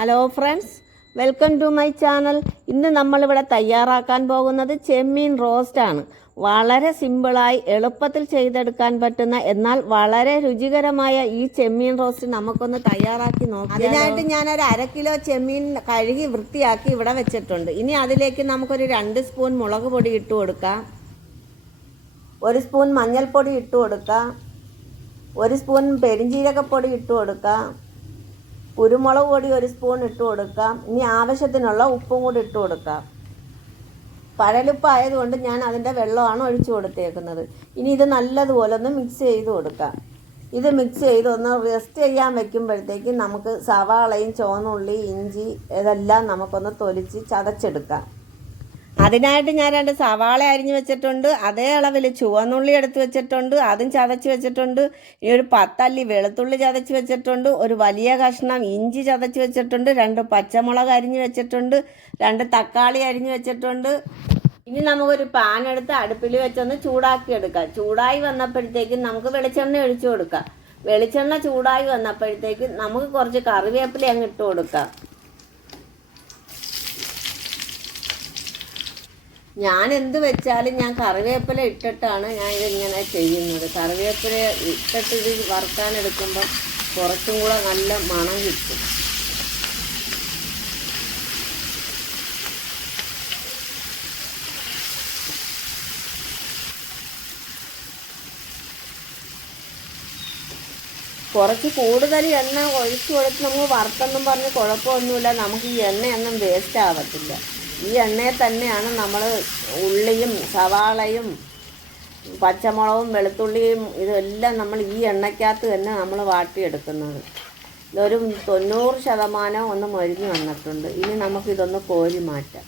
Hello friends, welcome to my channel. ഇന്ന് നമ്മളിവിടെ തയ്യാറാക്കാൻ പോകുന്നത് ചെമ്മീൻ റോസ്റ്റാണ്. വളരെ സിമ്പിളായി എളുപ്പത്തിൽ ചെയ്തെടുക്കാൻ പറ്റുന്ന എന്നാൽ വളരെ രുചികരമായ ഈ ചെമ്മീൻ റോസ്റ്റ് നമുക്കൊന്ന് തയ്യാറാക്കി നോക്കാം. അതിനായിട്ട് ഞാനൊരു 1/2 കിലോ ചെമ്മീൻ കഴുകി വൃത്തിയാക്കി ഇവിടെ വെച്ചിട്ടുണ്ട്. ഇനി അതിലേക്ക് നമുക്കൊരു 2 സ്പൂൺ മുളക് പൊടി ഇട്ട് കൊടുക്കാം, 1 സ്പൂൺ മഞ്ഞൾപ്പൊടി ഇട്ട് കൊടുക്കാം, 1 സ്പൂൺ പെരിഞ്ജീരകപ്പൊടി ഇട്ട് കൊടുക്കാം, കുരുമുളക് പൊടി 1 സ്പൂൺ ഇട്ട് കൊടുക്കാം. ഇനി ആവശ്യത്തിനുള്ള ഉപ്പും കൂടി ഇട്ട് കൊടുക്കാം. പഴലുപ്പ് ആയതുകൊണ്ട് ഞാൻ അതിൻ്റെ വെള്ളമാണ് ഒഴിച്ചു കൊടുത്തേക്കുന്നത്. ഇനി ഇത് നല്ലതുപോലെ ഒന്ന് മിക്സ് ചെയ്ത് കൊടുക്കാം. ഇത് മിക്സ് ചെയ്ത് ഒന്ന് റെസ്റ്റ് ചെയ്യാൻ വെക്കുമ്പോഴത്തേക്ക് നമുക്ക് സവാളയും ചുവന്നുള്ളി, ഇഞ്ചി ഇതെല്ലാം നമുക്കൊന്ന് തൊലിച്ച് ചതച്ചെടുക്കാം. അതിനായിട്ട് ഞാൻ 2 സവാള അരിഞ്ഞ് വെച്ചിട്ടുണ്ട്, അതേ അളവിൽ ചുവന്നുള്ളി എടുത്ത് വെച്ചിട്ടുണ്ട്, അതും ചതച്ച് വെച്ചിട്ടുണ്ട്. ഇനി ഒരു 10 അല്ലി വെളുത്തുള്ളി ചതച്ച് വെച്ചിട്ടുണ്ട്, ഒരു വലിയ കഷ്ണം ഇഞ്ചി ചതച്ച് വെച്ചിട്ടുണ്ട്, 2 പച്ചമുളക് അരിഞ്ഞ് വെച്ചിട്ടുണ്ട്, 2 തക്കാളി അരിഞ്ഞ് വെച്ചിട്ടുണ്ട്. ഇനി നമുക്കൊരു പാൻ എടുത്ത് അടുപ്പിൽ വെച്ചൊന്ന് ചൂടാക്കി എടുക്കാം. ചൂടായി വന്നപ്പോഴത്തേക്ക് നമുക്ക് വെളിച്ചെണ്ണ ഒഴിച്ചു കൊടുക്കാം. വെളിച്ചെണ്ണ ചൂടായി വന്നപ്പോഴത്തേക്ക് നമുക്ക് കുറച്ച് കറിവേപ്പില അങ്ങ് ഇട്ട് കൊടുക്കാം. ഞാൻ എന്ത് വെച്ചാലും ഞാൻ കറിവേപ്പില ഇട്ടിട്ടാണ് ഞാൻ ഇതിങ്ങനെ ചെയ്യുന്നത്. കറിവേപ്പില ഇട്ടിട്ട് ഇത് വറുക്കാനെടുക്കുമ്പോൾ കുറച്ചും കൂടെ നല്ല മണം കിട്ടും. കുറച്ച് കൂടുതൽ എണ്ണ ഒഴിച്ചു കൊടുത്ത് നമുക്ക് വറുത്തെന്നും പറഞ്ഞ് കുഴപ്പമൊന്നുമില്ല. നമുക്ക് ഈ എണ്ണയൊന്നും വേസ്റ്റ് ആവത്തില്ല. ഈ എണ്ണയിൽ തന്നെയാണ് നമ്മൾ ഉള്ളിയും സവാളയും പച്ചമുളകും വെളുത്തുള്ളിയും ഇതെല്ലാം നമ്മൾ ഈ എണ്ണയ്ക്കകത്ത് തന്നെ നമ്മൾ വാട്ടിയെടുക്കുന്നത്. ഇതൊരു 90% ഒന്ന് മൊരിഞ്ഞ് വന്നിട്ടുണ്ട്. ഇനി നമുക്കിതൊന്ന് കോരി മാറ്റാം.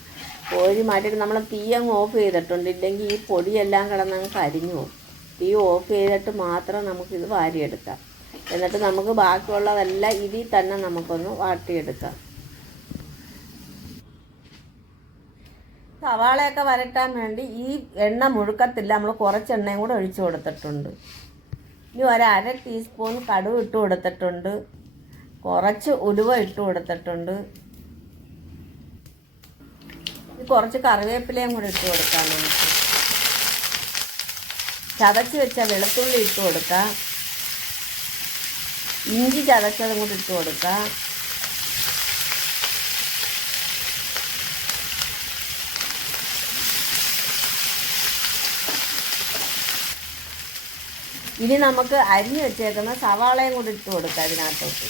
കോരി മാറ്റിയിട്ട് നമ്മൾ തീയങ്ങ് ഓഫ് ചെയ്തിട്ടുണ്ട്, ഇല്ലെങ്കിൽ ഈ പൊടിയെല്ലാം കിടന്നങ്ങ് കരിഞ്ഞു പോകും. തീ ഓഫ് ചെയ്തിട്ട് മാത്രം നമുക്കിത് വാരിയെടുക്കാം. എന്നിട്ട് നമുക്ക് ബാക്കിയുള്ളതെല്ലാം ഇതിൽ തന്നെ നമുക്കൊന്ന് വാട്ടിയെടുക്കാം. സവാളയൊക്കെ വരട്ടാൻ വേണ്ടി ഈ എണ്ണ മുഴുക്കത്തില്ല, നമ്മൾ കുറച്ച് എണ്ണയും കൂടെ ഒഴിച്ചു കൊടുത്തിട്ടുണ്ട്. ഇനി 1/2 ടീസ്പൂൺ കടുക് ഇട്ട് കൊടുത്തിട്ടുണ്ട്, കുറച്ച് ഉലുവ ഇട്ട് കൊടുത്തിട്ടുണ്ട്, കുറച്ച് കറിവേപ്പിലയും കൂടെ ഇട്ട് കൊടുക്കാം. നമുക്ക് ചതച്ച് വെച്ച വെളുത്തുള്ളി ഇട്ട് കൊടുക്കാം, ഇഞ്ചി ചതച്ചതും കൂടി ഇട്ട് കൊടുക്കാം, ഇനി നമുക്ക് അരിഞ്ഞ് വെച്ചേക്കുന്ന സവാളയും കൂടി ഇട്ട് കൊടുക്കാം ഇതിനകത്തോട്ട്.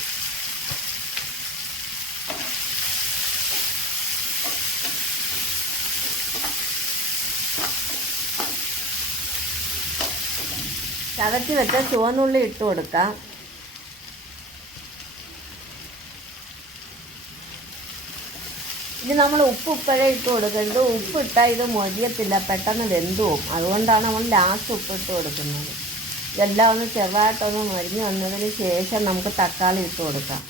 ചതച്ച് വെച്ച ചുവന്നുള്ളി ഇട്ട് കൊടുക്കാം. ഇനി നമ്മൾ ഉപ്പ് ഇപ്പോഴേ ഇട്ട് കൊടുക്കരുത്. ഉപ്പിട്ടാൽ ഇത് മൊരിയത്തില്ല, പെട്ടെന്ന് വെന്തു പോകും. അതുകൊണ്ടാണ് നമ്മൾ ലാസ്റ്റ് ഉപ്പിട്ട് കൊടുക്കുന്നത്. ഇതെല്ലാം ഒന്ന് ചെറുതായിട്ടൊന്ന് മരിഞ്ഞ് വന്നതിന് ശേഷം നമുക്ക് തക്കാളി ഇട്ട് കൊടുക്കാം.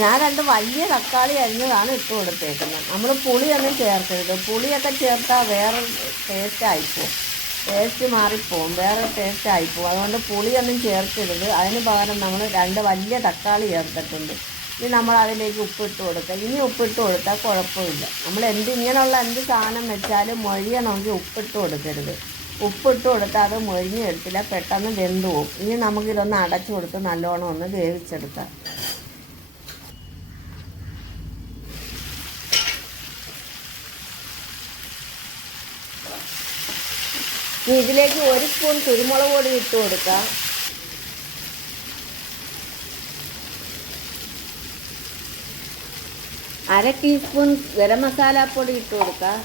ഞാൻ 2 വലിയ തക്കാളി അരിഞ്ഞതാണ് ഇട്ട് കൊടുത്തേക്കുന്നത്. നമ്മൾ പുളിയൊന്നും ചേർക്കരുത്. പുളിയൊക്കെ ചേർത്താൽ വേറെ ടേസ്റ്റ് ആയിപ്പോവും, ടേസ്റ്റ് മാറിപ്പോവും, വേറെ ടേസ്റ്റ് ആയിപ്പോവും. അതുകൊണ്ട് പുളിയൊന്നും ചേർക്കരുത്. അതിന് പകരം നമ്മൾ 2 വലിയ തക്കാളി ചേർത്തിട്ടുണ്ട്. ഇനി നമ്മൾ അതിലേക്ക് ഉപ്പിട്ട് കൊടുക്കുക. ഇനി ഉപ്പിട്ട് കൊടുത്താൽ കുഴപ്പമില്ല. നമ്മൾ ഇങ്ങനെയുള്ള എന്ത് സാധനം വെച്ചാലും മൊഴിയണമെങ്കിൽ ഉപ്പിട്ട് കൊടുക്കരുത്. ഉപ്പിട്ട് കൊടുത്താൽ അത് മൊഴിഞ്ഞെടുത്തില്ല, പെട്ടെന്ന് വെന്തു പോകും. ഇനി നമുക്കിതൊന്ന് അടച്ചു കൊടുത്ത് നല്ലോണം ഒന്ന് വേവിച്ചെടുക്കാം. ഇനി ഇതിലേക്ക് 1 സ്പൂൺ കുരുമുളക് പൊടി ഇട്ട് കൊടുക്കാം, 1/2 ടീസ്പൂൺ ഗരം മസാലപ്പൊടി ഇട്ട് കൊടുക്കാം,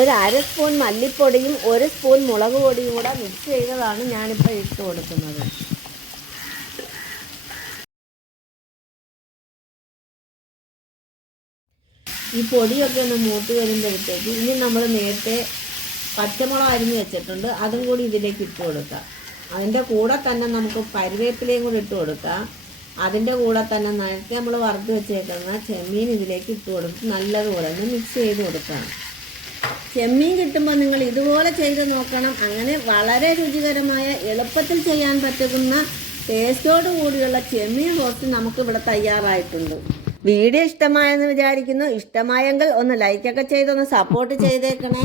ഒരു 1/2 സ്പൂൺ മല്ലിപ്പൊടിയും 1 സ്പൂൺ മുളക് പൊടിയും കൂടെ മിക്സ് ചെയ്തതാണ് ഞാനിപ്പോൾ ഇട്ട് കൊടുക്കുന്നത്. ഈ പൊടിയൊക്കെ ഒന്ന് മൂത്ത് വരുമ്പോഴത്തേക്ക് ഇനി നമ്മൾ നേരത്തെ പച്ചമുളക് അരിഞ്ഞ് വെച്ചിട്ടുണ്ട്, അതും കൂടി ഇതിലേക്ക് ഇട്ട് കൊടുക്കാം. അതിൻ്റെ കൂടെ തന്നെ നമുക്ക് കരിവേപ്പിലയും കൂടി ഇട്ട് കൊടുക്കാം. അതിൻ്റെ കൂടെ തന്നെ നേരത്തെ നമ്മൾ വറുത്ത് വെച്ചേക്കുന്ന ചെമ്മീൻ ഇതിലേക്ക് ഇട്ട് കൊടുത്ത് നല്ലതുപോലെ ഒന്ന് മിക്സ് ചെയ്ത് കൊടുക്കാം. ചെമ്മീൻ കിട്ടുമ്പോൾ നിങ്ങൾ ഇതുപോലെ ചെയ്ത് നോക്കണം. അങ്ങനെ വളരെ രുചികരമായ എളുപ്പത്തിൽ ചെയ്യാൻ പറ്റുന്ന ടേസ്റ്റോട് കൂടിയുള്ള ചെമ്മീൻ റോസ്റ്റ് നമുക്കിവിടെ തയ്യാറായിട്ടുണ്ട്. വീഡിയോ ഇഷ്ടമായെന്ന് വിചാരിക്കുന്നു. ഇഷ്ടമായെങ്കിൽ ഒന്ന് ലൈക്കൊക്കെ ചെയ്തൊന്ന് സപ്പോർട്ട് ചെയ്തേക്കണേ.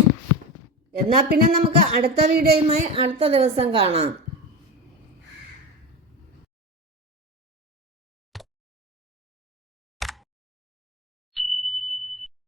എന്നാൽ പിന്നെ നമുക്ക് അടുത്ത വീഡിയോയുമായി അടുത്ത ദിവസം കാണാം.